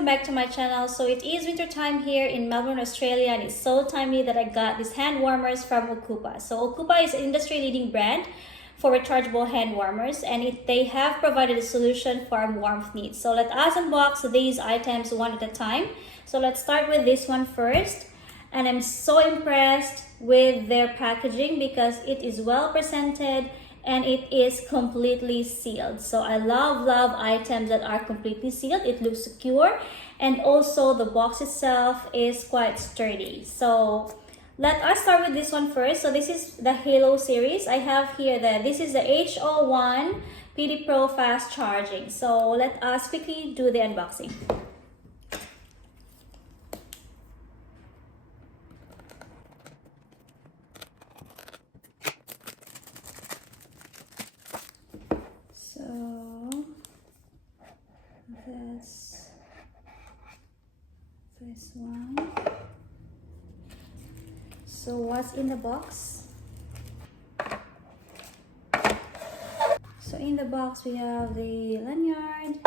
welcome back to my channel. So it is winter time here in Melbourne, Australia, and it's so timely that I got these hand warmers from Ocoopa. So Ocoopa is an industry-leading brand for rechargeable hand warmers, and they have provided a solution for our warmth needs. So let us unbox these items one at a time. So let's start with this one first. And I'm so impressed with their packaging because it is well presented and it is completely sealed. So I love items that are completely sealed. It looks secure, and also the box itself is quite sturdy. So let us start with this one first. So this is the Halo series. I have here this is the H01 PD Pro fast charging. So let us quickly do the unboxing. So this one. So what's in the box? So in the box we have the lanyard,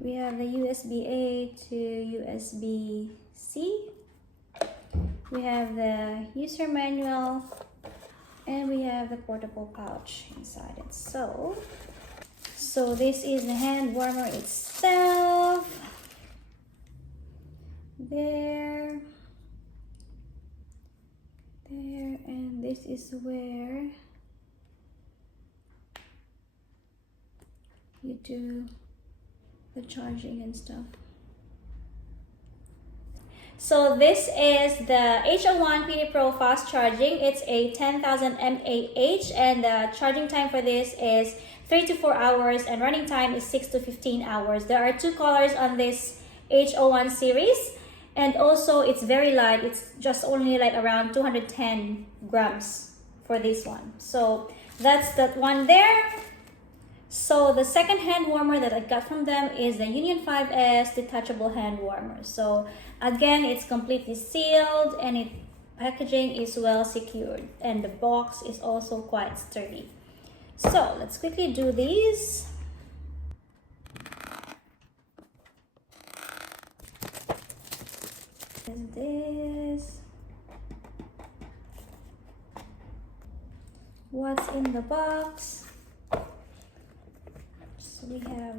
we have the USB-A to USB-C, we have the user manual, and we have the portable pouch inside it. So this is the hand warmer itself. There, and this is where you do the charging and stuff. So this is the H01 PD Pro fast charging. It's a 10,000 mAh, and the charging time for this is 3 to 4 hours, and running time is 6 to 15 hours. There are two colors on this H01 series, and also it's very light. It's just only like around 210 grams for this one. So that's that one there. So the second hand warmer that I got from them is the Union 5S detachable hand warmer. So again, it's completely sealed, and its packaging is well secured, and the box is also quite sturdy. So let's quickly do these. This. What's in the box? So we have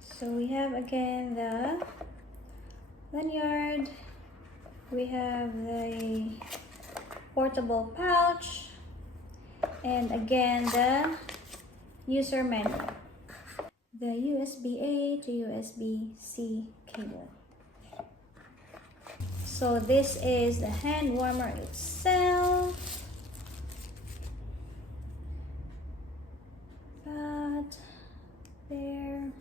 So we have again the lanyard, we have the portable pouch, and again the user manual, the USB-A to USB-C cable. So this is the hand warmer itself. That, there,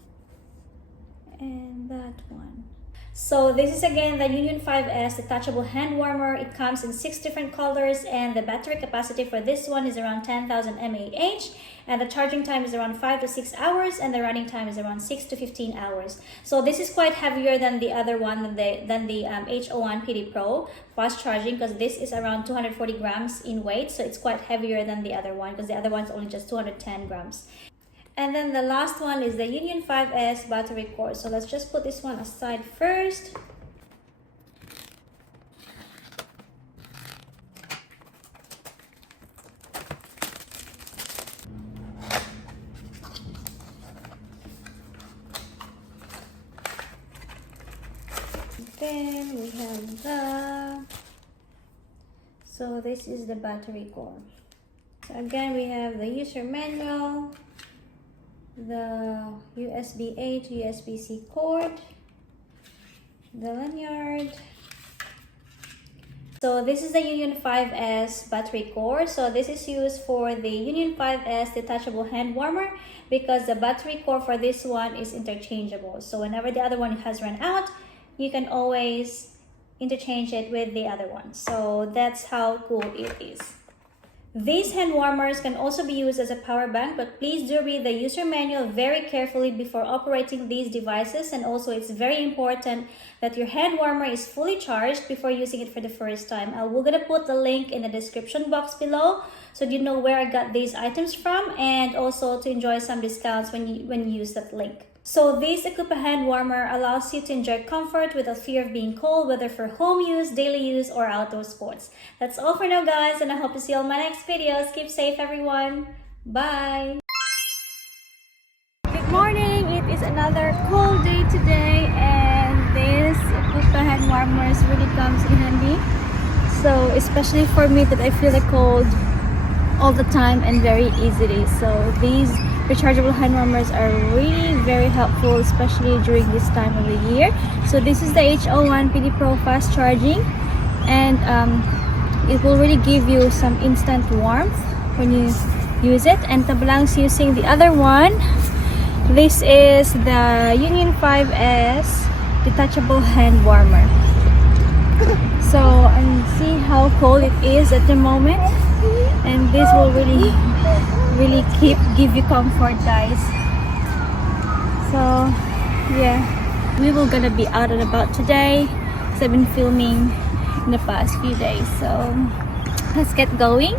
and that one. So this is again the Union 5S detachable hand warmer. It comes in 6 different colors, and the battery capacity for this one is around 10,000 mAh, and the charging time is around 5 to 6 hours, and the running time is around 6 to 15 hours. So this is quite heavier than the other one, than the H01 PD Pro fast charging, because this is around 240 grams in weight. So it's quite heavier than the other one, because the other one's only just 210 grams. And then the last one is the Union 5S battery cord. So let's just put this one aside first. Then we have so this is the battery cord. So again, we have the user manual, the USB-A to USB-C cord, the lanyard. So this is the Union 5S battery cord. So this is used for the Union 5S detachable hand warmer because the battery cord for this one is interchangeable. So whenever the other one has run out, you can always interchange it with the other one. So that's how cool it is. These hand warmers can also be used as a power bank, but please do read the user manual very carefully before operating these devices. And also it's very important that your hand warmer is fully charged before using it for the first time. We're gonna put the link in the description box below so you know where I got these items from, and also to enjoy some discounts when you use that link. So this Ocoopa hand warmer allows you to enjoy comfort without fear of being cold, whether for home use, daily use, or outdoor sports. That's all for now, guys, and I hope to see you on my next videos. Keep safe, everyone. Bye! Good morning! It is another cold day today, and this Ocoopa hand warmers really comes in handy. So especially for me that I feel the cold all the time and very easily. So these rechargeable hand warmers are really very helpful, especially during this time of the year. So this is the HO1 PD Pro fast charging, and it will really give you some instant warmth when you use it. And Tabalang's using the other one. This is the Union 5S detachable hand warmer. So and see how cold it is at the moment, and this will really give you comfort, guys. So yeah, we will gonna be out and about today because I've been filming in the past few days. So let's get going.